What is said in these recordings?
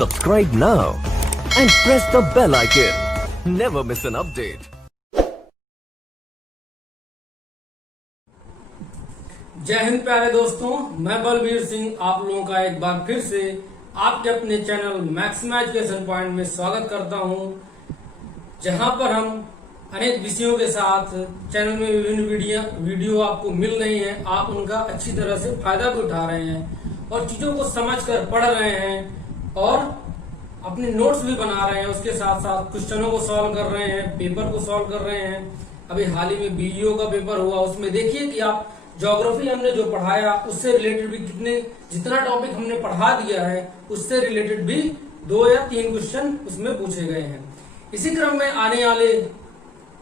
Subscribe now and press the bell icon. Never miss an update. जय हिंद प्यारे दोस्तों, मैं बलबीर सिंह आप लोगों का एक बार फिर से आपके अपने चैनल मैक्सिमा एजुकेशन पॉइंट में स्वागत करता हूं, जहां पर हम अनेक विषयों के साथ चैनल में विभिन्न वीडियो आपको मिल रही हैं। आप उनका अच्छी तरह से फायदा भी उठा रहे हैं और चीजों को समझकर पढ़ रहे हैं और अपने नोट्स भी बना रहे हैं। उसके साथ साथ क्वेश्चनों को सॉल्व कर रहे हैं, पेपर को सॉल्व कर रहे हैं। अभी हाल ही में बीईओ का पेपर हुआ, उसमें देखिए कि आप ज्योग्राफी हमने जो पढ़ाया उससे रिलेटेड भी जितना टॉपिक हमने पढ़ा दिया है उससे रिलेटेड भी 2 या 3 क्वेश्चन उसमें पूछे गए हैं। इसी क्रम में आने वाले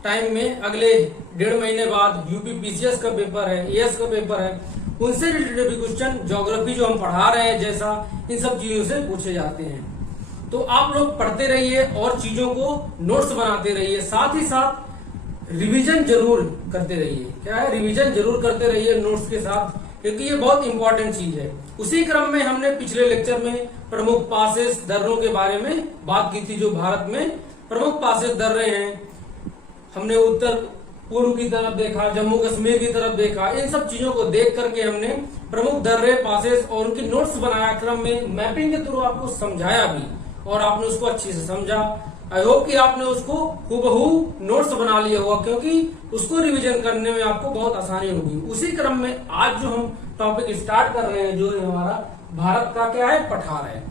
टाइम में अगले 1.5 महीने बाद यूपी पीसीएस का पेपर है, एएस का पेपर है, उनसे रिलेटेड भी क्वेश्चन ज्योग्राफी जो हम पढ़ा रहे हैं जैसा इन सब चीजों से पूछे जाते हैं। तो आप लोग पढ़ते रहिए और चीजों को नोट्स बनाते रहिए, साथ ही साथ रिवीजन जरूर करते रहिए। क्या है, रिवीजन जरूर करते रहिए नोट्स के साथ, क्योंकि ये बहुत इंपॉर्टेंट चीज है। उसी क्रम में हमने पिछले लेक्चर में प्रमुख पासेस दर्रों के बारे में बात की थी। जो भारत में प्रमुख पासेस दर्रे हैं, हमने उत्तर पूर्व की तरफ देखा, जम्मू कश्मीर की तरफ देखा। इन सब चीजों को देख करके हमने प्रमुख दर्रे, पासेस और उनकी नोट्स बनाया। क्रम में मैपिंग के थ्रू आपको समझाया भी और आपने उसको अच्छे से समझा। आई होप कि आपने उसको हूबहू नोट्स बना लिया होगा, क्योंकि उसको रिवीजन करने में आपको बहुत आसानी होगी। उसी क्रम में आज जो हम टॉपिक स्टार्ट कर रहे हैं, जो हमारा भारत का क्या है, पठार है।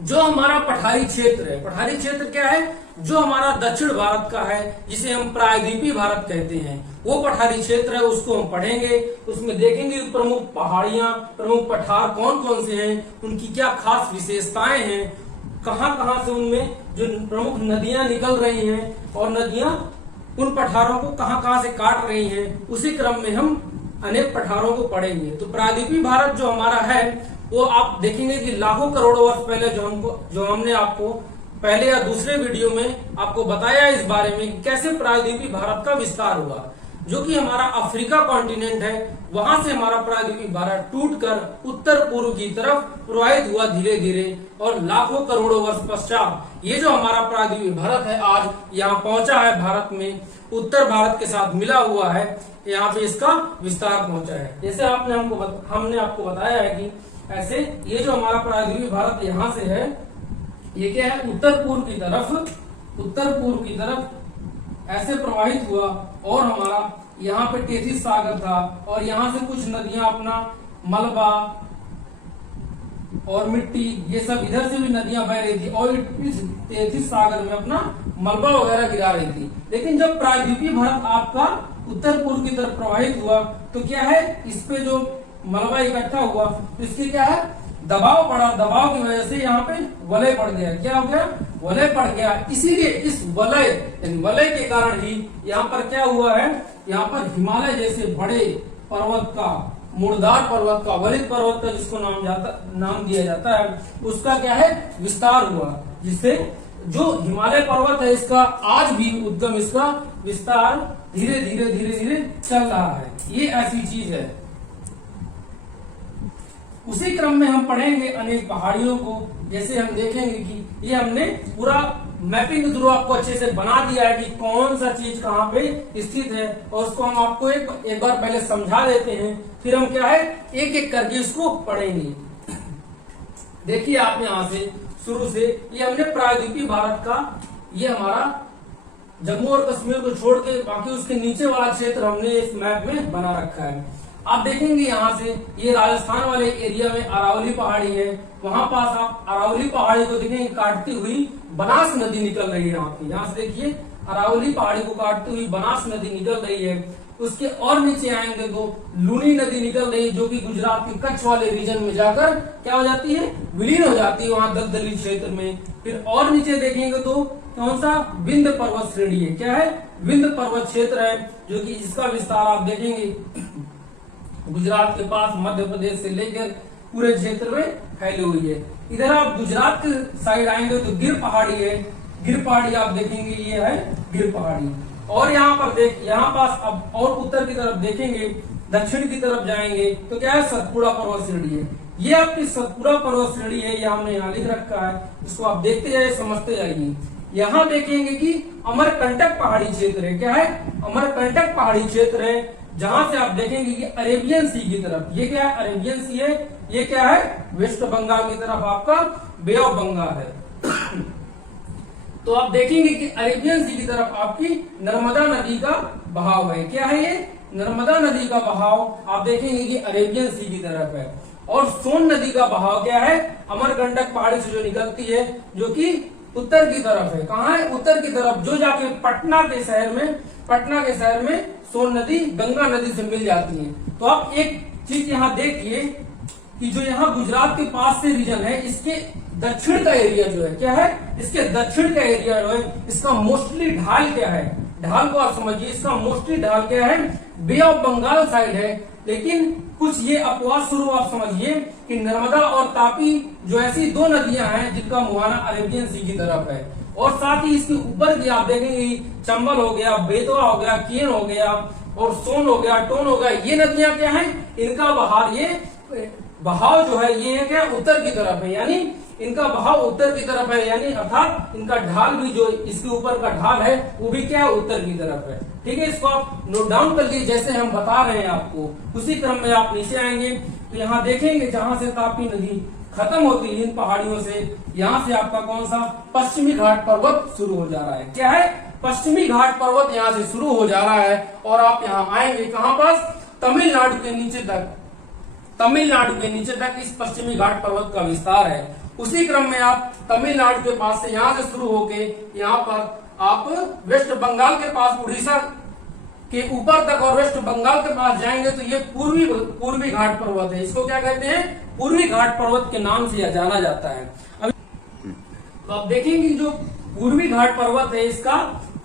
जो हमारा पठारी क्षेत्र है, पठारी क्षेत्र क्या है, जो हमारा दक्षिण भारत का है, जिसे हम प्रायद्वीपीय भारत कहते हैं, वो पठारी क्षेत्र है। उसको हम पढ़ेंगे, उसमें देखेंगे प्रमुख पहाड़ियां, प्रमुख पठार कौन कौन से हैं, उनकी क्या खास विशेषताएं हैं, कहां कहां से उनमें जो प्रमुख नदियां निकल रही हैं और नदियां उन पठारों को कहां कहां से काट रही हैं। उसी क्रम में हम अनेक पठारों को पढ़ेंगे। तो प्रायद्वीपीय भारत जो हमारा है वो आप देखेंगे कि लाखों करोड़ों वर्ष पहले जो हमने आपको पहले या दूसरे वीडियो में आपको बताया इस बारे में कि कैसे प्रायद्वीपीय भारत का विस्तार हुआ, जो कि हमारा अफ्रीका कॉन्टिनेंट है, वहां से हमारा प्रायद्वीपीय भारत टूटकर उत्तर पूर्व की तरफ प्रवाहित हुआ धीरे धीरे, और लाखों करोड़ों वर्ष पश्चात ये जो हमारा प्रायद्वीपीय भारत है आज यहाँ पहुंचा है। भारत में उत्तर भारत के साथ मिला हुआ है, यहाँ पे इसका विस्तार पहुंचा है। जैसे हमने आपको बताया है कि ऐसे ये जो हमारा प्रायद्वीपीय भारत यहाँ से है, ये क्या है, उत्तर पूर्व की तरफ ऐसे प्रवाहित हुआ और हमारा यहाँ पे टेथिस सागर था और यहाँ से कुछ नदियां अपना मलबा और मिट्टी, ये सब इधर से भी नदियां बह रही थी और इस टेथिस सागर में अपना मलबा वगैरह गिरा रही थी। लेकिन जब प्रायद्वीपीय भारत आपका उत्तर पूर्व की तरफ प्रवाहित हुआ तो क्या है, इस पे जो मलबा इकट्ठा हुआ तो इसके क्या है, दबाव पड़ा। दबाव की वजह से यहाँ पे वलय पड़ गया। क्या हो गया, वलय पड़ गया। इसीलिए इस वलय के कारण ही यहाँ पर क्या हुआ है, यहाँ पर हिमालय जैसे बड़े पर्वत का, मुर्दार पर्वत का, वलित पर्वत का जिसको नाम दिया जाता है, उसका क्या है, विस्तार हुआ। जिससे जो हिमालय पर्वत है इसका आज भी उद्गम, इसका विस्तार धीरे धीरे चल रहा है। ये ऐसी चीज है। उसी क्रम में हम पढ़ेंगे अनेक पहाड़ियों को। जैसे हम देखेंगे कि ये हमने पूरा मैपिंग के थ्रू आपको अच्छे से बना दिया है कि कौन सा चीज कहाँ पे स्थित है, और उसको हम आपको एक बार पहले समझा देते हैं, फिर हम क्या है एक एक करके इसको पढ़ेंगे। देखिए आप यहाँ से शुरू से, ये हमने प्रायद्वीपीय भारत का, ये हमारा जम्मू और कश्मीर को छोड़ के बाकी उसके नीचे वाला क्षेत्र हमने इस मैप में बना रखा है। आप देखेंगे यहाँ से ये राजस्थान वाले एरिया में अरावली पहाड़ी है, वहां पास आप अरावली पहाड़ी को देखेंगे काटती हुई बनास नदी निकल रही है। यहाँ से देखिए अरावली पहाड़ी को काटती हुई बनास नदी निकल रही है। उसके और नीचे आएंगे तो लूनी नदी निकल रही है, जो कि गुजरात के कच्छ वाले रीजन में जाकर क्या हो जाती है, विलीन हो जाती है वहां दलदली क्षेत्र में। फिर और नीचे देखेंगे तो कौन सा, विंध्य पर्वत श्रेणी है। क्या है, विंध्य पर्वत क्षेत्र है, जो कि जिसका विस्तार आप देखेंगे गुजरात के पास मध्य प्रदेश से लेकर पूरे क्षेत्र में फैली हुई है। इधर आप गुजरात के साइड आएंगे तो गिर पहाड़ी है, गिर पहाड़ी आप देखेंगे, ये है गिर पहाड़ी। और यहाँ पर यहाँ पास अब और उत्तर की तरफ देखेंगे, दक्षिण की तरफ जाएंगे तो क्या है, सतपुड़ा पर्वत श्रेणी है। ये आपकी सतपुड़ा पर्वत श्रेणी है, ये हमने यहाँ लिख रखा है, इसको आप देखते जाइए, समझते जाइए। यहाँ देखेंगे कि अमरकंटक पहाड़ी क्षेत्र है। क्या है? अमरकंटक पहाड़ी क्षेत्र है, जहां से आप देखेंगे कि अरेबियन सी की तरफ, ये क्या है? अरेबियन सी है। ये क्या है? वेस्ट बंगाल की तरफ आपका बे ऑफ बंगाल है। तो आप देखेंगे कि अरेबियन सी की तरफ आपकी नर्मदा नदी का बहाव है। क्या है ये? नर्मदा नदी का बहाव आप देखेंगे कि अरेबियन सी की तरफ है। और सोन नदी का बहाव क्या है? अमरकंटक पहाड़ी से जो निकलती है, जो कि उत्तर की तरफ है। कहाँ है? उत्तर की तरफ, जो जाके पटना के शहर में सोन नदी गंगा नदी से मिल जाती है। तो आप एक चीज यहाँ देखिए कि जो यहाँ गुजरात के पास से रीजन है, इसके दक्षिण का एरिया जो है, क्या है? इसके दक्षिण का एरिया जो है, इसका मोस्टली ढाल क्या है? ढाल को आप समझिए, इसका मोस्टली ढाल क्या है? बे ऑफ बंगाल साइड है। लेकिन कुछ ये अपवाद स्वरूप आप समझिए कि नर्मदा और तापी जो ऐसी दो नदियां हैं जिनका मुहाना अरेबियन सी की तरफ है। और साथ ही इसके ऊपर की आप देखेंगे चंबल हो गया, बेतवा हो गया, केन हो गया और सोन हो गया, टोन हो गया, ये नदियां क्या है? इनका बहाव जो है ये क्या? उत्तर की तरफ है। यानी इनका बहाव उत्तर की तरफ है, यानी अर्थात इनका ढाल भी जो इसके ऊपर का ढाल है वो भी क्या है? उत्तर की तरफ है। ठीक है, इसको आप नोट डाउन कर लीजिए, जैसे हम बता रहे हैं आपको उसी क्रम में आप नीचे आएंगे तो यहाँ देखेंगे जहां से तापी नदी खत्म होती है इन पहाड़ियों से, यहाँ से आपका कौन सा? पश्चिमी घाट पर्वत शुरू हो जा रहा है। क्या है? पश्चिमी घाट पर्वत यहाँ से शुरू हो जा रहा है और आप यहाँ आएंगे कहाँ पास? तमिलनाडु के नीचे तक। तमिलनाडु के नीचे तक इस पश्चिमी घाट पर्वत का विस्तार है। उसी क्रम में आप तमिलनाडु के पास से यहाँ से शुरू होके यहाँ पर आप वेस्ट बंगाल के पास उड़ीसा के ऊपर तक और वेस्ट बंगाल के पास जाएंगे तो ये पूर्वी घाट पर्वत है। इसको क्या कहते हैं? पूर्वी घाट पर्वत के नाम से जाना जाता है। तो आप देखेंगे जो पूर्वी घाट पर्वत है, इसका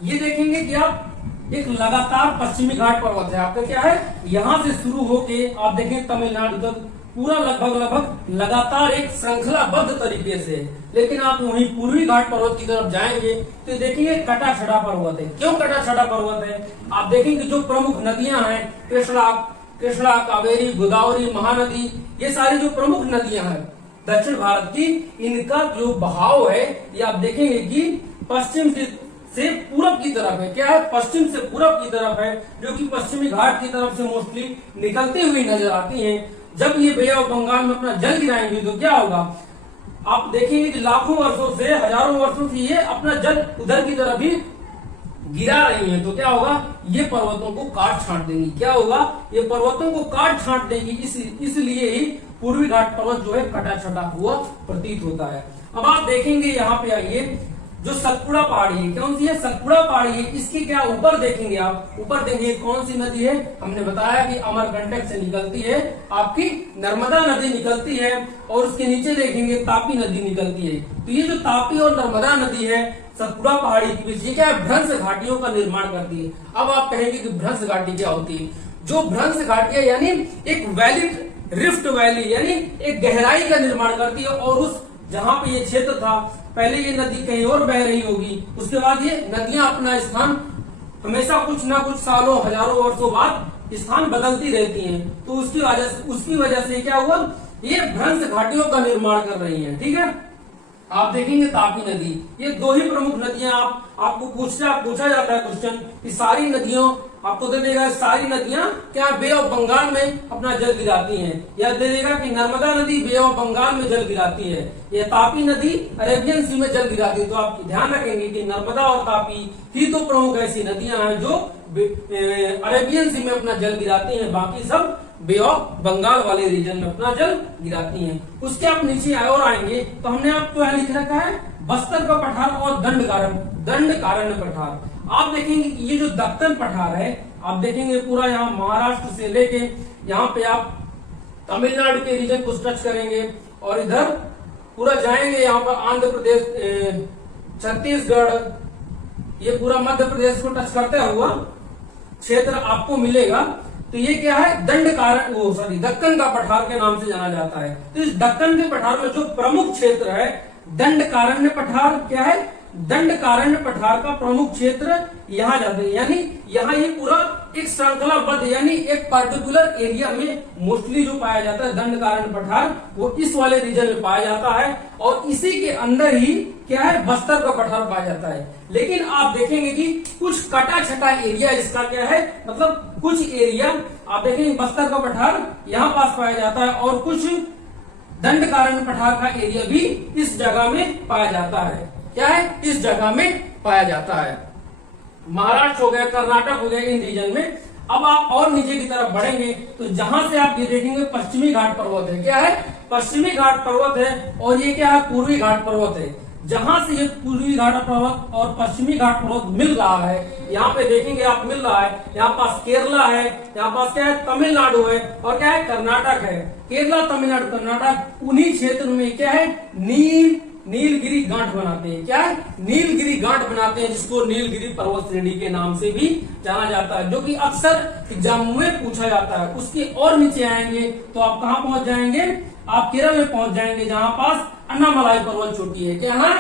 ये देखेंगे कि आप एक लगातार पश्चिमी घाट पर्वत है आपका। क्या है? यहाँ से शुरू होके आप देखें तमिलनाडु तक पूरा लगभग लगातार एक श्रृंखलाबद्ध तरीके से। लेकिन आप वहीं पूर्वी घाट पर्वत की तरफ जाएंगे तो देखेंगे कटा छटा पर्वत है। क्यों कटा छटा पर्वत है? आप देखेंगे जो प्रमुख नदियां हैं, कृष्णा, कावेरी, गोदावरी, महानदी, ये सारी जो प्रमुख नदियां हैं दक्षिण भारत की, इनका जो बहाव है ये आप देखेंगे कि पश्चिम से पूरब की तरफ है। क्या है? पश्चिम से पूरब की तरफ है, जो कि पश्चिमी घाट की तरफ से मोस्टली निकलती हुई नजर आती हैं। जब ये बे ऑफ बंगाल में अपना जल गिराएंगे तो क्या होगा? आप देखेंगे कि लाखों वर्षों से, हजारों वर्षों से ये अपना जल उधर की तरफ ही गिरा रही है। तो क्या होगा? ये पर्वतों को काट छांट देंगी। क्या होगा? ये पर्वतों को काट छांट देगी। इसलिए ही पूर्वी घाट पर्वत जो है कटा छटा हुआ प्रतीत होता है। अब आप देखेंगे यहाँ पे आइए, जो सतपुड़ा पहाड़ी है, कौन सी है? सतपुड़ा पहाड़ी है। इसके क्या ऊपर देखेंगे आप? ऊपर देखेंगे कौन सी नदी है? हमने बताया कि अमरकंटक से निकलती है आपकी नर्मदा नदी निकलती है, और उसके नीचे देखेंगे तापी नदी निकलती है। तो ये जो तापी और नर्मदा नदी है सतपुड़ा पहाड़ी के बीच, ये क्या है? भ्रंश घाटियों का निर्माण करती है। अब आप कहेंगे कि भ्रंश घाटी क्या होती है? जो भ्रंश घाटियां यानी एक वैली, रिफ्ट वैली, यानी एक गहराई का निर्माण करती है। और उस जहां पे ये क्षेत्र था, पहले ये नदी कहीं और बह रही होगी, उसके बाद ये नदियां अपना स्थान हमेशा कुछ ना कुछ सालों, हजारों वर्षों बाद स्थान बदलती रहती हैं। तो उसकी वजह से क्या हुआ? ये भ्रंश घाटियों का निर्माण कर रही हैं। ठीक है, आप देखेंगे तापी नदी, ये दो ही प्रमुख नदियां आपको पूछा जाता है क्वेश्चन कि सारी नदियों आपको दे देगा, सारी नदियां क्या बे ऑफ बंगाल में अपना जल गिराती हैं, या दे देगा कि नर्मदा नदी बे ऑफ बंगाल में जल गिराती है, या तापी नदी अरेबियन सी में जल गिराती है। तो आप ध्यान रखेंगे कि नर्मदा और तापी ही दो प्रमुख ऐसी नदियां हैं जो अरेबियन सी में अपना जल गिराती हैं, बाकी सब बे ऑफ बंगाल वाले रीजन में अपना जल गिराती हैं। उसके आप नीचे और आएंगे तो हमने आपको यहाँ लिख रखा है बस्तर का पठार और दंडकारण्य पठार। आप देखेंगे कि ये जो दक्कन पठार है, आप देखेंगे पूरा यहाँ महाराष्ट्र से लेके यहाँ पे आप तमिलनाडु के रीजन को टच करेंगे और इधर पूरा जाएंगे, यहाँ पर आंध्र प्रदेश, छत्तीसगढ़, ये पूरा मध्य प्रदेश को टच करते हुआ क्षेत्र आपको मिलेगा। तो ये क्या है? दक्कन का पठार के नाम से जाना जाता है। तो इस दक्कन के पठार में जो प्रमुख क्षेत्र है दंडकारण्य पठार, क्या है? दंडकारण्य पठार का प्रमुख क्षेत्र यहाँ जाते हैं, यानी यहाँ ये पूरा एक श्रृंखलाबद्ध यानी एक पर्टिकुलर एरिया में मोस्टली जो पाया जाता है दंडकारण्य पठार वो इस वाले रीजन में पाया जाता है और इसी के अंदर ही क्या है बस्तर का पठार पाया जाता है। लेकिन आप देखेंगे कि कुछ कटा छटा एरिया इसका क्या है, मतलब कुछ एरिया आप देखेंगे बस्तर का पठार यहाँ पास पाया जाता है और कुछ दंडकारण्य पठार का एरिया भी इस जगह में पाया जाता है। क्या है, इस जगह में पाया जाता है। महाराष्ट्र हो गया, कर्नाटक हो गया, इन रीजन में। अब आप और नीचे की तरफ बढ़ेंगे तो जहां से आप ये देखेंगे पश्चिमी घाट पर्वत है। क्या है, पश्चिमी घाट पर्वत है और ये क्या है पूर्वी घाट पर्वत है। जहां से ये पूर्वी घाट पर्वत और पश्चिमी घाट पर्वत मिल रहा है, यहाँ पे देखेंगे आप मिल रहा है, यहाँ पास केरला है, यहाँ पास क्या है तमिलनाडु है और क्या है कर्नाटक है। केरला, तमिलनाडु, कर्नाटक, उन्हीं क्षेत्र में क्या है नीलगिरी गांठ बनाते हैं। क्या है, नीलगिरी गांठ बनाते हैं, जिसको नीलगिरी पर्वत श्रेणी के नाम से भी जाना जाता है, जो कि अक्सर एग्जाम में पूछा जाता है। उसके और नीचे आएंगे तो आप कहाँ पहुंच जाएंगे, आप केरल में पहुंच जाएंगे जहां पास अन्नामलाई पर्वत चोटी है। क्या है,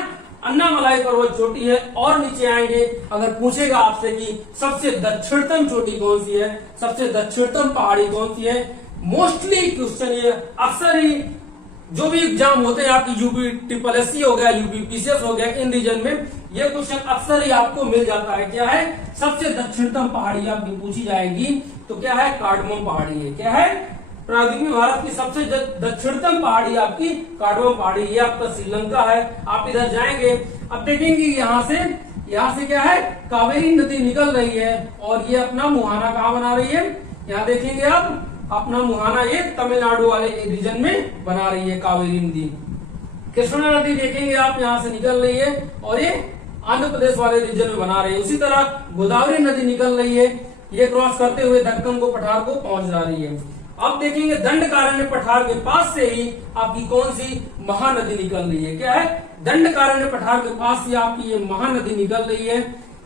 अन्नामलाई पर्वत चोटी है। और नीचे आएंगे अगर पूछेगा आपसे कि सबसे दक्षिणतम चोटी कौन सी है, सबसे दक्षिणतम पहाड़ी कौन सी है, मोस्टली क्वेश्चन ये अक्सर ही जो भी एग्जाम होते हैं आपकी यूपी ट्रिपल हो गया, यूपी पीसीएस हो गया, इन रीजन में ये क्वेश्चन अक्सर ही आपको मिल जाता है। क्या है, सबसे दक्षिणतम पहाड़ी आपकी पूछी जाएगी तो क्या है कार्डमम पहाड़ी है। क्या है, प्रारंभिक भारत की सबसे दक्षिणतम पहाड़ी आपकी कार्डमम पहाड़ी, ये आपका श्रीलंका है। आप इधर जाएंगे, अब देखेंगे यहाँ से क्या है कावेरी नदी निकल रही है और ये अपना मुहाना कहाँ बना रही है, यहाँ देखेंगे आप अपना मुहाना ये तमिलनाडु वाले रीजन में बना रही है कावेरी नदी। कृष्णा नदी देखेंगे आप यहाँ से निकल रही है और ये आंध्र प्रदेश वाले रीजन में बना रही है। उसी तरह गोदावरी नदी निकल रही है, ये क्रॉस करते हुए दक्कन को पठार को पहुंच जा रही है। अब देखेंगे दंडकारण्य पठार के पास से ही आपकी कौन सी महानदी निकल रही है। क्या है, दंडकारण्य पठार के पास से आपकी ये महानदी निकल रही है।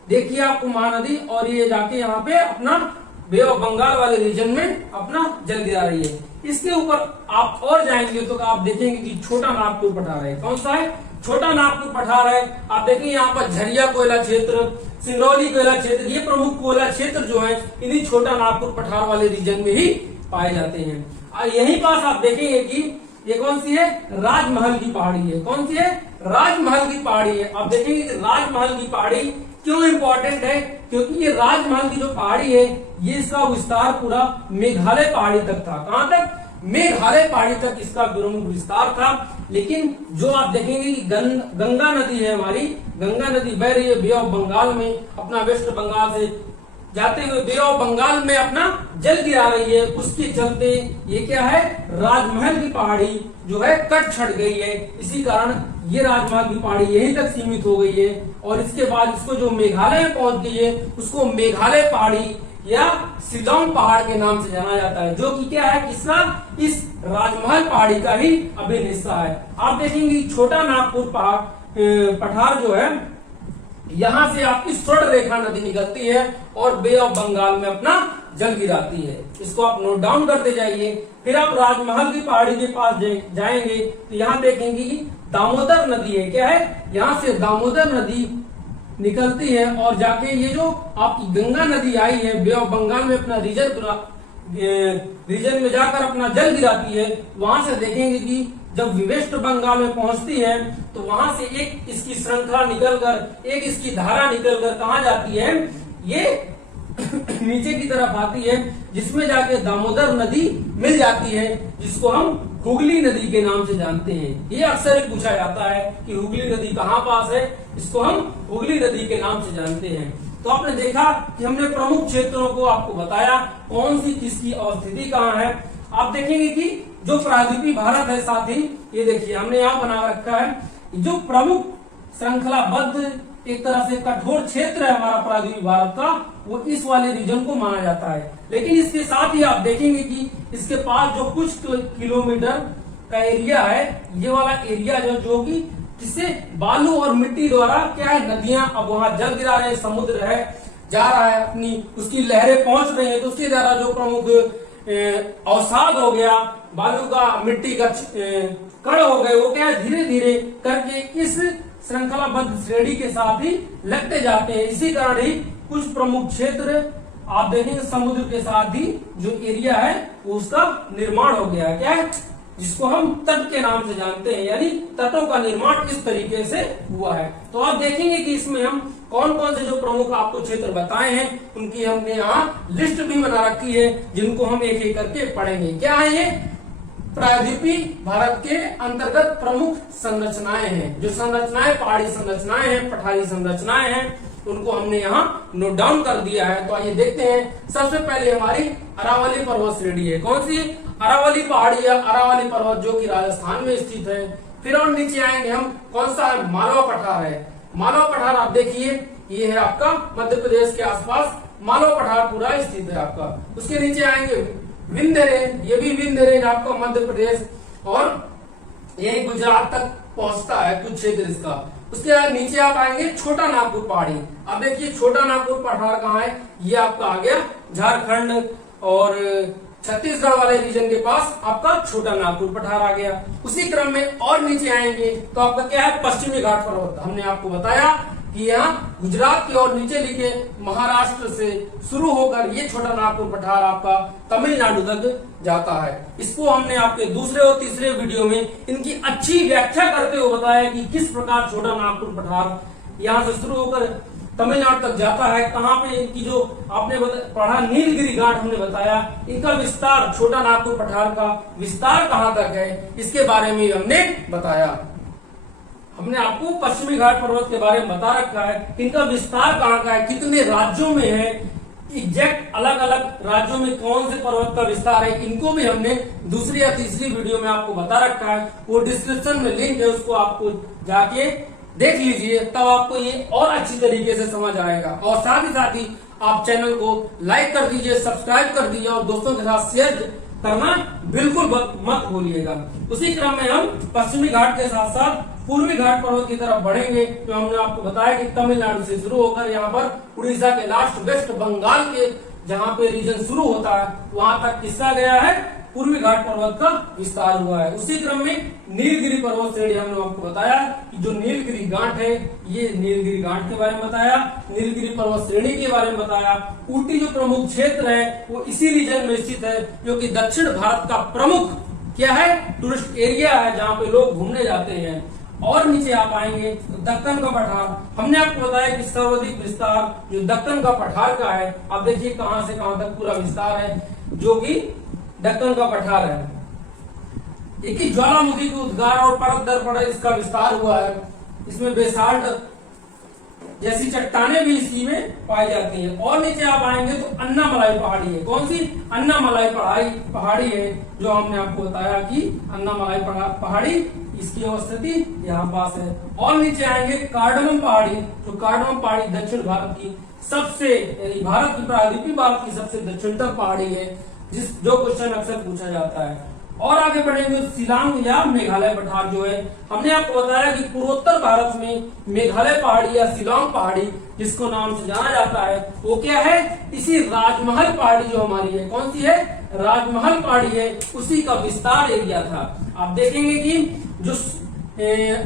देखिए आपको महानदी और ये जाके यहाँ पे अपना बे ऑफ बंगाल वाले रीजन में अपना जल गिरा रही है। इसके ऊपर आप और जाएंगे तो आप देखेंगे कि छोटा नागपुर पठार है। कौन सा है, छोटा नागपुर पठार है। आप देखिए यहाँ पर झरिया कोयला क्षेत्र, सिंगरौली कोयला क्षेत्र, ये प्रमुख कोयला क्षेत्र जो है इन्हीं छोटा नागपुर पठार वाले रीजन में ही पाए जाते हैं। और यहीं पास आप देखेंगे कि ये कौन सी है, राजमहल की पहाड़ी है। कौन सी है, राजमहल की पहाड़ी है। आप देखेंगे राजमहल की पहाड़ी क्यों इंपॉर्टेंट है, क्योंकि ये राजमहल की जो पहाड़ी है ये इसका विस्तार पूरा मेघालय पहाड़ी तक था। कहां तक, मेघालय पहाड़ी तक इसका प्रमुख विस्तार था। लेकिन जो आप देखेंगे कि गंगा नदी है हमारी, गंगा नदी बह रही है बे ऑफ बंगाल में, अपना वेस्ट बंगाल से जाते हुए बे ऑफ बंगाल में अपना जल गिरा रही है। उसके चलते ये क्या है, राजमहल की पहाड़ी जो है कट छट गई है। इसी कारण ये राजमहल की पहाड़ी यहीं तक सीमित हो गई है और इसके बाद इसको जो मेघालय में पहुंच गई है उसको मेघालय पहाड़ी या शिलांग पहाड़ के नाम से जाना जाता है, जो कि क्या है, किसका, इस राजमहल पहाड़ी का ही अभिन्न हिस्सा है। आप देखेंगे छोटा नागपुर पठार जो है यहाँ से आपकी स्वर्ण रेखा नदी निकलती है और बे ऑफ बंगाल में अपना जल गिराती है। इसको आप नोट डाउन करते जाइए। फिर आप राजमहल की पहाड़ी के पास जाएंगे तो यहाँ देखेंगे कि दामोदर नदी है। क्या है, यहाँ से दामोदर नदी निकलती है और जाके ये जो आपकी गंगा नदी आई है बे ऑफ बंगाल में अपना रीजन में जाकर अपना जल गिराती है। वहां से देखेंगे कि जब वेस्ट बंगाल में पहुंचती है तो वहां से एक इसकी श्रृंखला निकलकर, एक इसकी धारा निकलकर कहाँ जाती है, ये नीचे की तरफ आती है, जिसमें जाके दामोदर नदी मिल जाती है, जिसको हम हुगली नदी के नाम से जानते हैं। ये अक्सर ही पूछा जाता है कि हुगली नदी कहाँ पास है, इसको हम हुगली नदी के नाम से जानते हैं। तो आपने देखा कि हमने प्रमुख क्षेत्रों को आपको बताया, कौन सी किसकी अवस्थिति कहाँ है। आप देखेंगे कि जो प्रायद्वीपीय भारत है, साथ ही ये देखिए हमने यहाँ बना रखा है जो प्रमुख श्रृंखलाबद्ध एक तरह से कठोर क्षेत्र है हमारा प्रायद्वीपीय भारत का, वो इस वाले रीजन को माना जाता है। लेकिन इसके साथ ही आप देखेंगे कि इसके पास जो कुछ किलोमीटर का एरिया है, ये वाला एरिया जो कि जिससे बालू और मिट्टी द्वारा क्या है, नदियां अब वहां जल गिरा रहे हैं, समुद्र है जा रहा है, अपनी उसकी लहरें पहुंच रही है, तो उसके द्वारा जो प्रमुख अवसाद हो गया, बालू का, मिट्टी का कण हो गए, वो क्या है धीरे धीरे करके इस श्रृंखलाबद्ध श्रेणी के साथ ही लगते जाते हैं। इसी कारण ही कुछ प्रमुख क्षेत्र आप देखेंगे समुद्र के साथ ही जो एरिया है वो उसका निर्माण हो गया है। क्या है? जिसको हम तट के नाम से जानते हैं, यानी तटों का निर्माण इस तरीके से हुआ है। तो आप देखेंगे कि इसमें हम कौन कौन से जो प्रमुख आपको क्षेत्र बताए हैं उनकी हमने यहाँ लिस्ट भी बना रखी है, जिनको हम एक एक करके पढ़ेंगे। क्या है ये? प्रायद्वीपीय भारत के अंतर्गत प्रमुख संरचनाएं हैं। जो संरचनाएं पहाड़ी संरचनाएं हैं, पठारी संरचनाएं हैं, उनको हमने यहाँ नोट डाउन कर दिया है। तो आइए देखते हैं। सबसे पहले हमारी अरावली पर्वत श्रेणी है। कौन सी? अरावली पहाड़ी या अरावली पर्वत, जो कि राजस्थान में स्थित है। फिर और नीचे आएंगे हम, कौन सा है? मालवा पठार है। मालवा पठार आप देखिए, ये है आपका मध्य प्रदेश के आसपास मालवा पठार पूरा स्थित है आपका। उसके नीचे आएंगे विंध्य रेंज, ये भी विंध्य रेंज आपका मध्य प्रदेश और यही गुजरात तक पहुंचता है कुछ क्षेत्र इसका। उसके बाद नीचे आप आएंगे छोटा नागपुर पहाड़ी। अब देखिए छोटा नागपुर पठार कहाँ है? ये आपका आ गया झारखंड और छत्तीसगढ़ वाले रीजन के पास आपका छोटा नागपुर पठार आ गया। उसी क्रम में और नीचे आएंगे तो आपका क्या है? पश्चिमी घाट पर्वत। हमने आपको बताया कि यहाँ गुजरात की ओर नीचे लिखे महाराष्ट्र से शुरू होकर ये छोटा नागपुर पठार आपका तमिलनाडु तक जाता है। इसको हमने आपके दूसरे और तीसरे वीडियो में इनकी अच्छी व्याख्या करते हुए बताया कि किस प्रकार छोटा नागपुर पठार यहाँ से शुरू होकर तमिलनाडु तक जाता है। कहाँ पे इनकी जो आपने पढ़ा नीलगिरी घाट हमने बताया, इनका विस्तार छोटा नागपुर पठार का विस्तार कहाँ तक है इसके बारे में हमने बताया। हमने आपको पश्चिमी घाट पर्वत के बारे में बता रखा है, इनका विस्तार कहाँ का है, कितने राज्यों में है, एग्जैक्ट अलग अलग राज्यों में कौन से पर्वत का विस्तार है, इनको भी हमने दूसरी या तीसरी वीडियो में आपको बता रखा है। वो डिस्क्रिप्शन में लिंक है, उसको आपको जाके देख लीजिए, तब आपको ये और अच्छी तरीके से समझ आएगा। और साथ ही आप चैनल को लाइक कर दीजिए, सब्सक्राइब कर दीजिए और दोस्तों के साथ शेयर करना बिल्कुल मत भूलिएगा। उसी क्रम में हम पश्चिमी घाट के साथ साथ पूर्वी घाट पर्वत की तरफ बढ़ेंगे। तो हमने आपको बताया कि तमिलनाडु से शुरू होकर यहाँ पर उड़ीसा के लास्ट वेस्ट बंगाल के जहाँ पे रीजन शुरू होता है वहां तक किस्सा गया है, पूर्वी घाट पर्वत का विस्तार हुआ है। उसी क्रम में नीलगिरी पर्वत श्रेणी हमने आपको बताया कि जो नीलगिरी घाट है, ये नीलगिरी घाट के बारे में बताया, नीलगिरी पर्वत श्रेणी के बारे में बताया। ऊटी जो प्रमुख क्षेत्र है वो इसी रीजन में स्थित है, जो कि दक्षिण भारत का प्रमुख क्या है? टूरिस्ट एरिया है, जहाँ पे लोग घूमने जाते हैं। और नीचे आप आएंगे तो दक्कन का पठार। हमने आपको बताया कि सर्वाधिक विस्तार जो दक्कन का पठार का है, आप देखिए कहां से कहां तक पूरा विस्तार है, जो कि दक्कन का पठार है। एक ही ज्वालामुखी के उद्गार और परत दर परत इसका विस्तार हुआ है। इसमें बेसाल्ट जैसी चट्टानें भी इसी में पाई जाती हैं। और नीचे आप आएंगे तो अन्नामलाई पहाड़ी है। कौन सी? अन्नामलाई पहाड़ी है, जो हमने आपको बताया कि अन्नामलाई पहाड़ी इसकी अवस्थिति यहाँ पास है। और नीचे आएंगे कार्डमम पहाड़ी, जो कार्डमम पहाड़ी दक्षिण भारत की सबसे, यानी भारत की प्रायद्वीपीय भारत की सबसे दक्षिणतम पहाड़ी है, जो क्वेश्चन अक्सर पूछा जाता है। और आगे बढ़ेंगे शिलांग या मेघालय पठार जो है, हमने आपको बताया कि पूर्वोत्तर भारत में मेघालय पहाड़ी या शिलांग पहाड़ी जिसको नाम से जाना जाता है, वो क्या है? इसी राजमहल पहाड़ी जो हमारी है, कौन सी है? राजमहल पहाड़ी है, उसी का विस्तार एरिया था। आप देखेंगे कि जो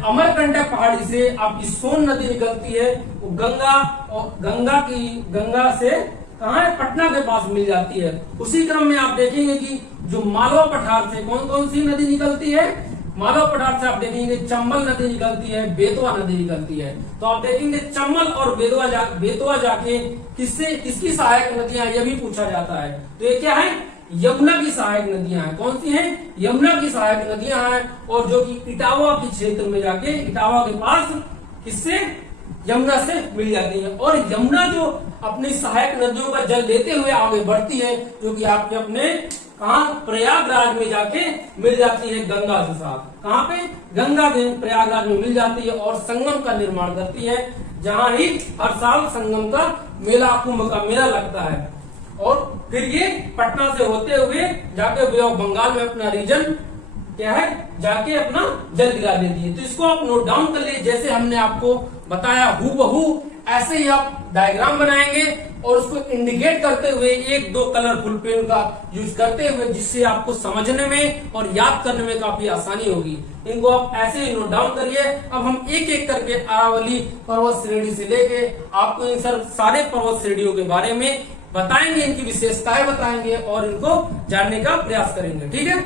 अमरकंटक पहाड़ी से आपकी सोन नदी निकलती है, वो गंगा से कहाँ है? पटना के पास मिल जाती है। उसी क्रम में आप देखेंगे कि जो मालवा पठार से कौन कौन सी नदी निकलती है? मालवा पठार से आप देखेंगे चंबल नदी निकलती है, बेतवा नदी निकलती है। तो आप देखेंगे चंबल और बेतवा जाके किसकी सहायक नदियां, ये भी पूछा जाता है। तो ये क्या है? यमुना की सहायक नदियां हैं। कौन सी हैं? यमुना की सहायक नदियां हैं। और जो कि इटावा के क्षेत्र में जाके, इटावा के पास किससे? यमुना से मिल जाती है। और यमुना जो अपनी सहायक नदियों का जल लेते हुए आगे बढ़ती है, जो कि आपके अपने कहाँ? प्रयागराज में जाके मिल जाती है गंगा के साथ। कहाँ पे? गंगा के प्रयागराज में मिल जाती है और संगम का निर्माण करती है, जहाँ ही हर साल संगम का मेला, कुंभ का मेला लगता है। और फिर ये पटना से होते हुए जाके बे ऑफ बंगाल में अपना रीजन क्या है? जाके अपना जल गिरा देती है। तो इसको आप नोट डाउन कर लिए, जैसे हमने आपको बताया हूबहू ऐसे ही आप डायग्राम बनाएंगे और उसको इंडिकेट करते हुए एक दो कलरफुल पेन का यूज करते हुए, जिससे आपको समझने में और याद करने में काफी आसानी होगी। इनको आप ऐसे ही नोट डाउन करिए। अब हम एक एक करके अरावली पर्वत श्रेणी से लेके आपको इन सारे पर्वत श्रेणियों के बारे में बताएंगे, इनकी विशेषताएं बताएंगे और इनको जानने का प्रयास करेंगे। ठीक है,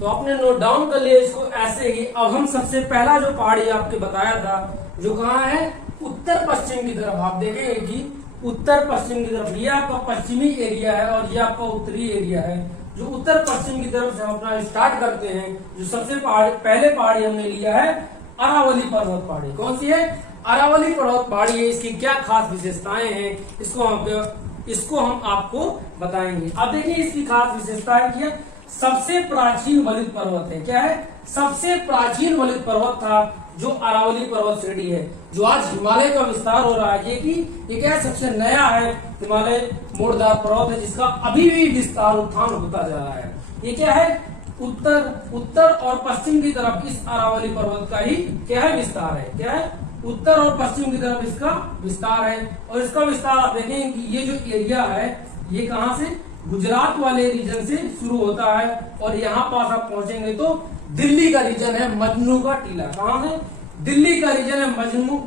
तो आपने नोट डाउन कर लिया इसको ऐसे ही। अब हम सबसे पहला जो पहाड़ी आपके बताया था, जो कहाँ है, उत्तर पश्चिम की तरफ। आप देखेंगे कि उत्तर पश्चिम की तरफ ये आपका पश्चिमी एरिया है और ये आपका उत्तरी एरिया है। जो उत्तर पश्चिम की तरफ से हम अपना स्टार्ट करते हैं, जो सबसे पहले पहाड़ी हमने लिया है अरावली पर्वत पहाड़ी। कौन सी है? अरावली पर्वत पहाड़ी है। इसकी क्या खास विशेषताएं हैं, इसको हम आपको बताएंगे। अब देखिए इसकी खास विशेषताएं क्या, सबसे प्राचीन वलित पर्वत है। क्या है? सबसे प्राचीन वलित पर्वत था जो अरावली पर्वत श्रेणी है, जो आज हिमालय का विस्तार हो रहा है। ये क्या है? सबसे नया है हिमालय मोड़दार पर्वत है, जिसका अभी भी विस्तार उत्थान होता जा रहा है। ये क्या है? उत्तर और पश्चिम की तरफ इस अरावली पर्वत का ही क्या है? विस्तार है। क्या है? उत्तर और पश्चिम की तरफ इसका विस्तार है। और इसका विस्तार आप देखेंगे कि ये जो एरिया है, ये कहां से? गुजरात वाले रीजन से शुरू होता है और यहाँ पास आप पहुंचेंगे तो दिल्ली का रीजन है मजनू का टीला। कहाँ है? दिल्ली का रीजन है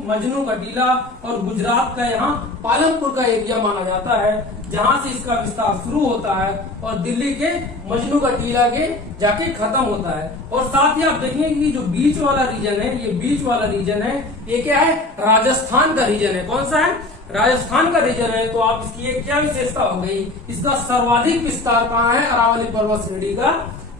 मजनू का टीला और गुजरात का यहाँ पालमपुर का एरिया माना जाता है, जहाँ से इसका विस्तार शुरू होता है और दिल्ली के मजनू का टीला के जाके खत्म होता है। और साथ ही आप देखेंगे कि जो बीच वाला रीजन है, ये बीच वाला रीजन है, ये क्या है? राजस्थान का रीजन है। कौन सा है? राजस्थान का रीजन है। तो आप इसकी एक क्या विशेषता हो गई, इसका सर्वाधिक विस्तार कहाँ है? अरावली पर्वत श्रेणी का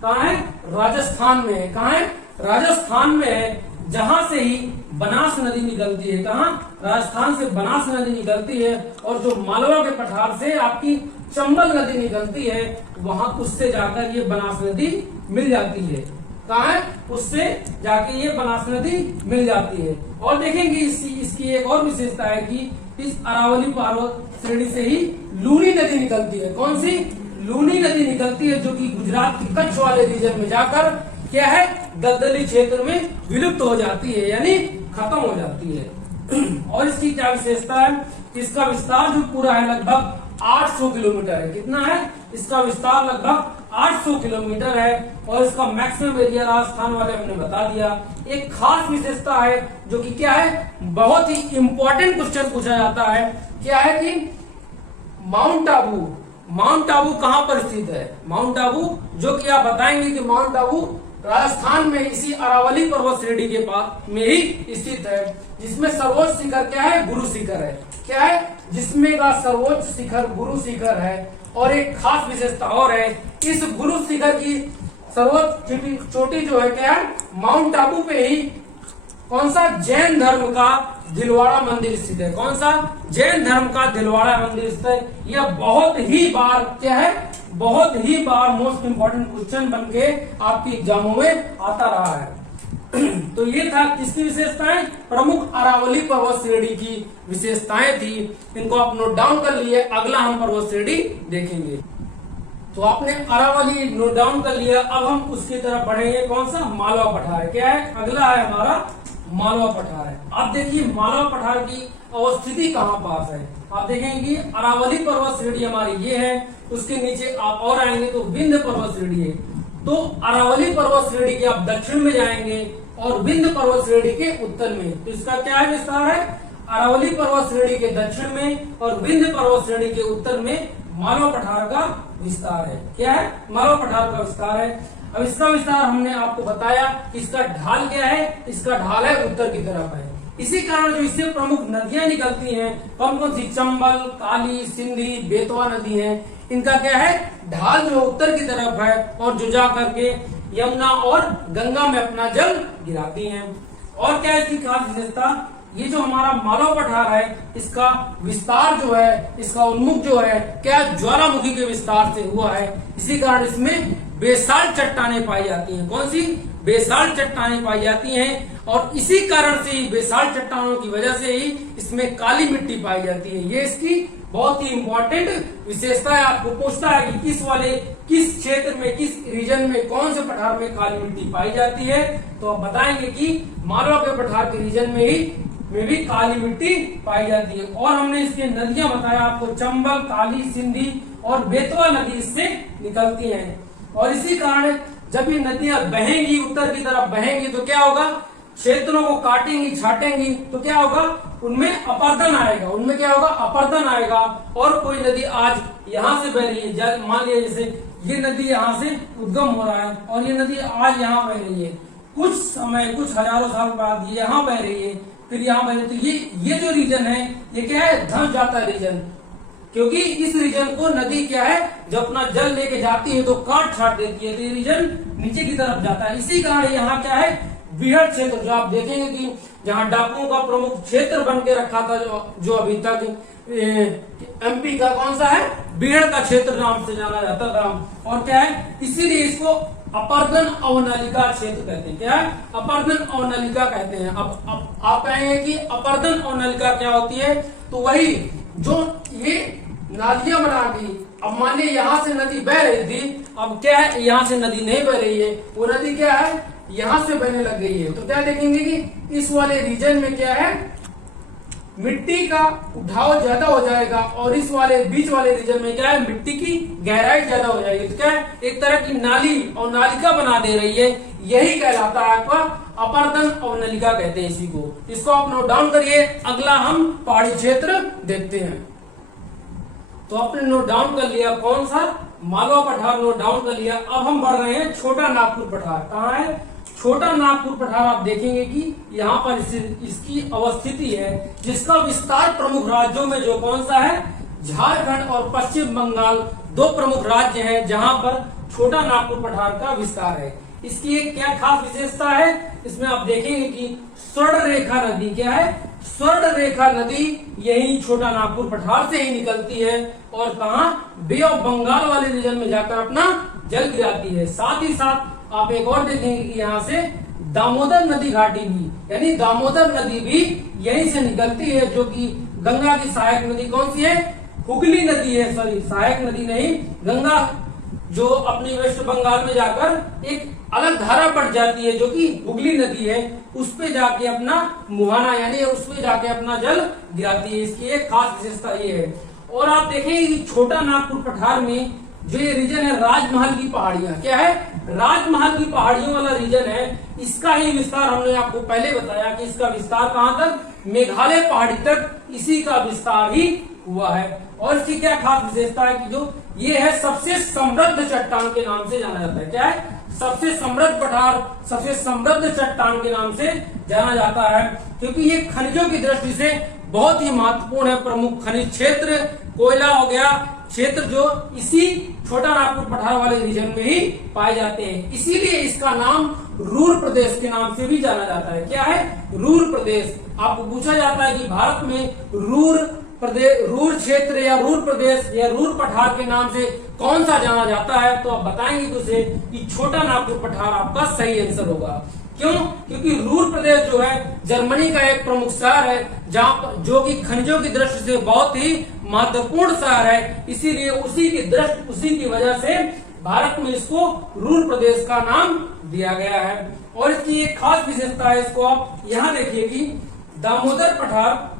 कहाँ है? राजस्थान में है। कहाँ है? राजस्थान में है, जहां से ही बनास नदी निकलती है। कहाँ? राजस्थान से बनास नदी निकलती है और जो मालवा के पठार से आपकी चंबल नदी निकलती है, वहां उससे जाकर ये बनास नदी मिल जाती है। कहाँ है? उससे जाके ये बनास नदी मिल जाती है। और देखेंगे इसकी एक और विशेषता है कि इस अरावली पर्वत श्रेणी से ही लूनी नदी निकलती है। कौन सी? लूनी नदी निकलती है, जो कि गुजरात के कच्छ वाले रीजन में जाकर क्या है? दलदली क्षेत्र में विलुप्त हो जाती है, यानी खत्म हो जाती है। और इसकी क्या विशेषता है? इसका विस्तार जो पूरा है लगभग 800 किलोमीटर है। कितना है? इसका विस्तार लगभग 800 किलोमीटर है और इसका मैक्सिमम एरिया राजस्थान वाले हमने बता दिया। एक खास विशेषता है जो कि क्या है, बहुत ही इंपॉर्टेंट क्वेश्चन पूछा जाता है, क्या है कि माउंट आबू कहाँ पर स्थित है? माउंट आबू, जो कि आप बताएंगे कि माउंट आबू राजस्थान में इसी अरावली पर्वत श्रेणी के पास में ही स्थित है, जिसमें सर्वोच्च शिखर क्या है? गुरु शिखर है। क्या है? जिसमें का सर्वोच्च शिखर गुरु शिखर है। और एक खास विशेषता और है, इस गुरु शिखर की सर्वोच्च चोटी जो है क्या है? माउंट आबू पे ही कौन सा? जैन धर्म का दिलवाड़ा मंदिर स्थित है। कौन सा? जैन धर्म का दिलवाड़ा मंदिर स्थित है। यह बहुत ही बार क्या है? बहुत ही बार मोस्ट इंपोर्टेंट क्वेश्चन बन के आपकी एग्जामों में आता रहा है। तो ये था किसकी विशेषताएं? प्रमुख अरावली पर्वत श्रेणी की विशेषताएं थी। इनको आप नोट डाउन कर लिए। अगला हम पर्वत श्रेणी देखेंगे। तो आपने अरावली नोट डाउन कर लिया। अब हम उसकी तरफ बढ़ेंगे। कौन सा? मालवा पठार। क्या है? अगला है हमारा मालवा पठार है। अब देखिए मालवा पठार की अवस्थिति कहाँ पास है। आप देखेंगे कि अरावली पर्वत श्रेणी हमारी ये है, उसके नीचे आप और आएंगे तो विंध्य पर्वत श्रेणी है। तो अरावली पर्वत श्रेणी के आप दक्षिण में जाएंगे और विंध्य पर्वत श्रेणी के उत्तर में। तो इसका क्या है? विस्तार है अरावली पर्वत श्रेणी के दक्षिण में और विंध्य पर्वत श्रेणी के उत्तर में मालवा पठार का विस्तार है। क्या है? मालवा पठार का विस्तार है। अब इसका विस्तार हमने आपको बताया। इसका ढाल क्या है? इसका ढाल है उत्तर की तरफ है। इसी कारण जो इससे प्रमुख नदियां निकलती हैं, कौन कौन सी? चंबल, काली, सिंधी, बेतवा नदी है। इनका क्या है? ढाल जो उत्तर की तरफ है और जो जा करके यमुना और गंगा में अपना जल गिराती हैं। और क्या इसकी खास विशेषता? ये जो हमारा मालवा पठार है, इसका विस्तार जो है, इसका उन्मुख जो है क्या? ज्वालामुखी के विस्तार से हुआ है। इसी कारण इसमें बेसाल्ट चट्टानें पाई जाती हैं। कौन सी? बेसाल्ट चट्टानें पाई जाती हैं। और इसी कारण से बेसाल्ट चट्टानों की वजह से ही इसमें काली मिट्टी पाई जाती है। ये इसकी बहुत ही इंपॉर्टेंट विशेषता है। आपको पूछता है कि किस क्षेत्र में, किस रीजन में, कौन से पठार में काली मिट्टी पाई जाती है, तो आप बताएंगे कि मालवा के पठार के रीजन में ही में भी काली मिट्टी पाई जाती है। और हमने इसके नदियां बताया आपको, चंबल, काली, सिंधी और बेतवा नदी इससे निकलती हैं। और इसी कारण जब ये नदियां बहेंगी, उत्तर की तरफ बहेंगी, तो क्या होगा, क्षेत्रों को काटेंगी, छाटेंगी, तो क्या होगा, उनमें अपर्दन आएगा। उनमें क्या होगा, अपर्दन आएगा। और कोई नदी आज यहाँ से बह रही है, मान लिया जैसे ये नदी यहाँ से उद्गम हो रहा है और ये नदी आज यहाँ बह रही है, कुछ समय, कुछ हजारों साल बाद ये यहाँ बह रही है, फिर यहाँ बह रही है, तो ये जो रीजन है, ये क्या है, धंस जाता है रीजन। क्योंकि इस रीजन को नदी क्या है, जब अपना जल लेके जाती है तो काट छाट देती है, तो ये रीजन नीचे की तरफ जाता है। इसी कारण यहाँ क्या है, बीहड़ क्षेत्र, जो आप देखेंगे कि जहाँ डाकुओं का प्रमुख क्षेत्र बन के रखा था, जो अभी तक एमपी का कौन सा है, बीहड़ का क्षेत्र नाम से जाना जाता था। और क्या है, इसीलिए इसको अपर्दन अवनलिका क्षेत्र कहते हैं। क्या है, अपर्दन अवनलिका कहते हैं। अब आप कहेंगे कि अपर्दन अवनलिका क्या होती है, तो वही जो ये नालियां बना दी। अब मान लीजिए यहाँ से नदी बह रही थी, अब क्या है, यहाँ से नदी नहीं बह रही है, वो नदी क्या है, यहाँ से बहने लग गई है। तो क्या देखेंगे कि इस वाले रीजन में क्या है, मिट्टी का उठाव ज्यादा हो जाएगा और इस वाले बीच वाले रीजन में क्या है, मिट्टी की गहराई ज्यादा हो जाएगी। तो क्या है, एक तरह की नाली और नालिका बना दे रही है, यही कहलाता है आपका अपर्दन अवनलिका कहते हैं इसी को। इसको आप नोट डाउन करिए। अगला हम पहाड़ी क्षेत्र देखते हैं। तो आपने नोट डाउन कर लिया, कौन सा, मालवा पठार नोट डाउन कर लिया। अब हम बढ़ रहे हैं छोटा नागपुर पठार। कहाँ है, छोटा नागपुर पठार। आप देखेंगे कि यहाँ पर इसकी अवस्थिति है, जिसका विस्तार प्रमुख राज्यों में जो कौन सा है, झारखंड और पश्चिम बंगाल, दो प्रमुख राज्य हैं जहां पर छोटा नागपुर पठार का विस्तार है। इसकी एक क्या खास विशेषता है, इसमें आप देखेंगे कि स्वर्ण रेखा नदी क्या है, स्वर्ण रेखा नदी यही छोटा नागपुर पठार से ही निकलती है और कहा, बे ऑफ बंगाल वाले रीजन में जाकर अपना जल गिराती है। साथ ही साथ आप एक और देखेंगे कि यहाँ से दामोदर नदी घाटी भी, यानी दामोदर नदी भी यहीं से निकलती है, जो कि गंगा की सहायक नदी कौन सी है, हुगली नदी है, सॉरी सहायक नदी नहीं, गंगा जो अपनी वेस्ट बंगाल में जाकर एक अलग धारा पड़ जाती है, जो कि हुगली नदी है, उस पे जाके अपना मुहाना यानी उस पे जाके अपना जल गिराती है। इसकी एक खास विशेषता ये है। और आप देखेंगे कि छोटा नागपुर पठार में जो ये रीजन है, राजमहल की पहाड़ियां, क्या है, राजमहल की पहाड़ियों वाला रीजन है। इसका ही विस्तार हमने आपको पहले बताया कि इसका विस्तार कहां तक, मेघालय पहाड़ी तक इसी का विस्तार ही हुआ है। और इसकी क्या खास विशेषता है कि जो ये है, सबसे समृद्ध चट्टान के नाम से जाना जाता है। क्या है, सबसे समृद्ध पठार, सबसे समृद्ध चट्टान के नाम से जाना जाता है, क्योंकि ये खनिजों की दृष्टि से बहुत ही महत्वपूर्ण है। प्रमुख खनिज क्षेत्र, कोयला हो गया क्षेत्र, जो इसी छोटा नागपुर पठार वाले रीजन में ही पाए जाते हैं। इसीलिए इसका नाम रूर प्रदेश के नाम से भी जाना जाता है। क्या है, रूर प्रदेश। आपको पूछा जाता है कि भारत में रूर प्रदेश, रूर क्षेत्र या रूर प्रदेश या रूर पठार के नाम से कौन सा जाना जाता है, तो आप बताएंगे उसे कि छोटा नागपुर पठार आपका सही आंसर होगा। क्यों, क्योंकि रूर प्रदेश जो है जर्मनी का एक प्रमुख शहर है, जहाँ पर जो कि खनिजों की दृष्टि से बहुत ही महत्वपूर्ण शहर है। इसीलिए उसी की वजह से भारत में इसको रूर प्रदेश का नाम दिया गया है। और इसकी एक खास विशेषता है, इसको आप यहाँ देखिए कि दामोदर पठार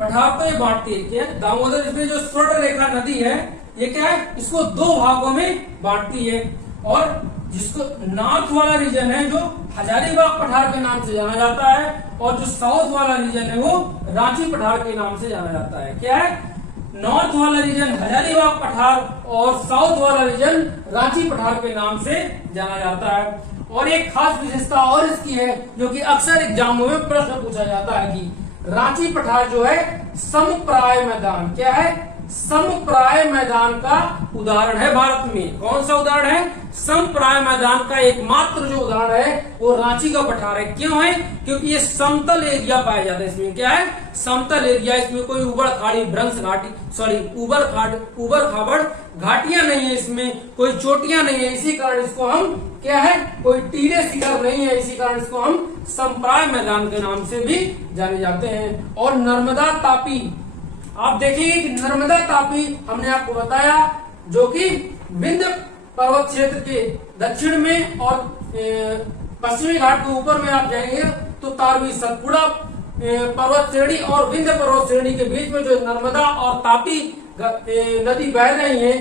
तो ये बांटती है, क्या दामोदर, इसमें जो स्वर्ण रेखा नदी है ये क्या है, इसको दो भागों में बांटती है। और जिसको नॉर्थ वाला रीजन है जो हजारीबाग पठार के नाम से जाना जाता है, और जो साउथ वाला रीजन है वो रांची पठार के नाम से जाना जाता है। क्या है, नॉर्थ वाला रीजन हजारीबाग पठार और साउथ वाला रीजन रांची पठार के नाम से जाना जाता है। और एक खास विशेषता और इसकी है, जो कि अक्सर एग्जामों में प्रश्न पूछा जाता है कि रांची पठार जो है समप्राय मैदान, क्या है, समप्राय मैदान का उदाहरण है भारत में। कौन सा उदाहरण है, समप्राय मैदान का एकमात्र जो उदाहरण है वो रांची का पठार है। क्यों है, क्योंकि ये समतल एरिया पाया जाता है। इसमें क्या है, समतल एरिया, इसमें कोई उबड़ खाड़ी भ्रंश घाटी, सॉरी उबड़ खाबड़ घाटियां नहीं है, इसमें कोई चोटियां नहीं है। इसी कारण इसको हम क्या है, कोई टीले शिखर नहीं है, इसी कारण इसको हम समप्राय मैदान के नाम से भी जाने जाते हैं। और नर्मदा तापी, आप देखिए कि नर्मदा तापी हमने आपको बताया, जो कि विंध्य पर्वत क्षेत्र के दक्षिण में और पश्चिमी घाट के ऊपर में आप जाएंगे तो तारवी सतपुड़ा पर्वत श्रेणी और विंध्य पर्वत श्रेणी के बीच में जो नर्मदा और तापी नदी बह रही है,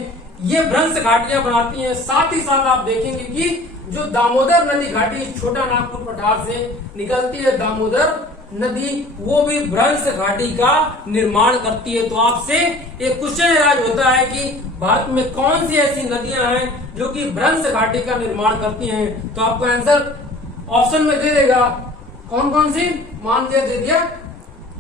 ये भ्रंश घाटियां बनाती हैं। साथ ही साथ आप देखेंगे कि जो दामोदर नदी घाटी छोटा नागपुर पठार से निकलती है, दामोदर नदी, वो भी भ्रंश घाटी का निर्माण करती है। तो आपसे एक क्वेश्चन राज होता है कि भारत में कौन सी ऐसी नदियां हैं जो कि भ्रंश घाटी का निर्माण करती हैं? तो आपको आंसर ऑप्शन में दे देगा कौन कौन सी, मान दे दिया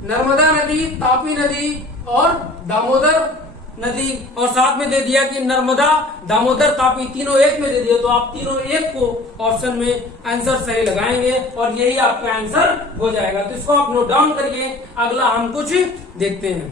नर्मदा नदी, तापी नदी और दामोदर नदी, और साथ में दे दिया कि नर्मदा, दामोदर, तापी तीनों एक में दे दिया। तो आप तीनों एक को ऑप्शन में आंसर सही लगाएंगे और यही आपका आंसर हो जाएगा। तो इसको आप नोट डाउन करिए। अगला हम कुछ देखते हैं।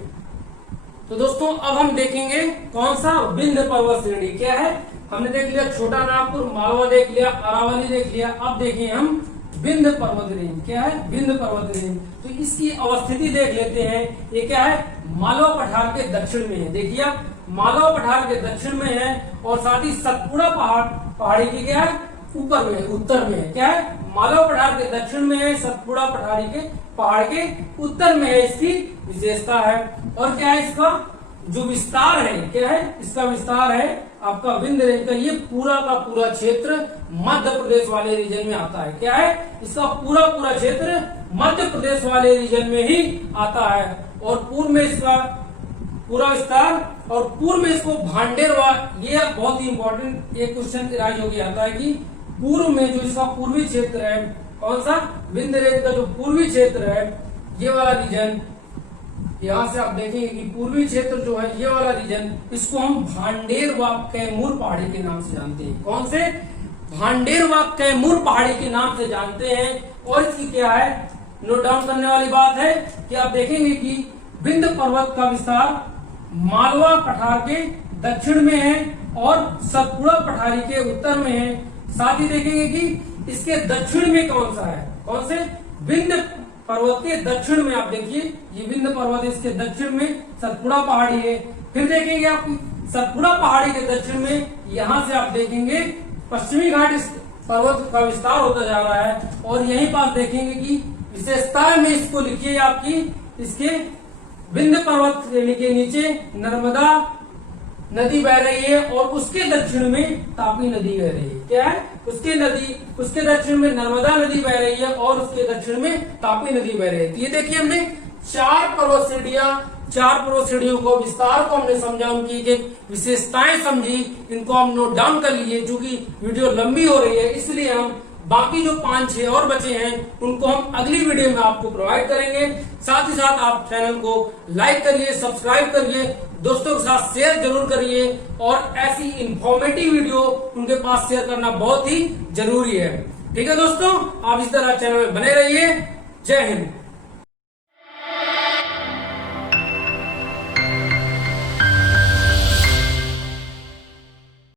तो दोस्तों अब हम देखेंगे कौन सा विंध्य पर्वत श्रेणी क्या है। हमने देख लिया छोटा नागपुर, मालवा देख लिया, अरावली देख लिया। अब देखें हम विंध्य पर्वत रेंज क्या है, विंध्य पर्वत रेंज। तो इसकी अवस्थिति देख लेते हैं। ये क्या है, मालवा पठार के दक्षिण में है। देखिए मालवा पठार के दक्षिण में है और साथ ही सतपुड़ा पहाड़ी के क्या है, ऊपर में है, उत्तर में है। क्या है, मालवा पठार के दक्षिण में है, सतपुड़ा पठारी के पहाड़ के उत्तर में है। इसकी विशेषता है। और क्या है, इसका जो विस्तार है, क्या है, इसका विस्तार है आपका विंध्य रेंज का। ये पूरा का पूरा क्षेत्र मध्य प्रदेश वाले रीजन में आता है। क्या है, इसका पूरा क्षेत्र मध्य प्रदेश वाले रीजन में ही आता है। और पूर्व में इसका पूरा विस्तार और पूर्व में इसको भांडेरवा, ये बहुत ही इंपॉर्टेंट एक क्वेश्चन राइज होकर आता है कि पूर्व में जो इसका पूर्वी क्षेत्र है, कौन सा, विंध्य रेंज का जो पूर्वी क्षेत्र है, ये वाला रीजन, यहाँ से आप देखेंगे कि पूर्वी क्षेत्र जो है ये वाला रीजन, इसको हम भांडेर व कैमूर पहाड़ी के नाम से जानते हैं। कौन से, भांडेर व कैमूर पहाड़ी के नाम से जानते हैं। और इसकी क्या है, नोट डाउन करने वाली बात है कि आप देखेंगे कि विंध्य पर्वत का विस्तार मालवा पठार के दक्षिण में है और सतपुड़ा पठारी के उत्तर में है। साथ ही देखेंगे कि इसके दक्षिण में कौन सा है, कौन से, विंध्य पर्वत के दक्षिण में। आप देखिए ये विंध्य पर्वत, इसके दक्षिण में सतपुड़ा पहाड़ी है। फिर देखेंगे आप सतपुड़ा पहाड़ी के दक्षिण में, यहां से आप देखेंगे पश्चिमी घाट इस पर्वत का विस्तार होता जा रहा है। और यहीं पास देखेंगे कि विशेषताएं में इसको लिखिए आपकी, इसके विंध्य पर्वत श्रेणी के नीचे नर्मदा नदी बह रही है और उसके दक्षिण में तापी नदी बह रही है। क्या है, उसके दक्षिण में नर्मदा नदी बह रही है और उसके दक्षिण में तापी नदी बह रही है। तो ये देखिए हमने चार पर्वत श्रेणियों को, विस्तार को हमने समझा, उनकी एक विशेषताएं समझी, इनको हम नोट डाउन कर लिए। चूंकि वीडियो लंबी हो रही है इसलिए हम बाकी जो 5-6 और बचे हैं उनको हम अगली वीडियो में आपको प्रोवाइड करेंगे। साथ ही साथ आप चैनल को लाइक करिए, सब्सक्राइब करिए, दोस्तों के साथ शेयर जरूर करिए और ऐसी इंफॉर्मेटिव वीडियो उनके पास शेयर करना बहुत ही जरूरी है। ठीक है दोस्तों, आप इस तरह चैनल में बने रहिए। जय हिंद।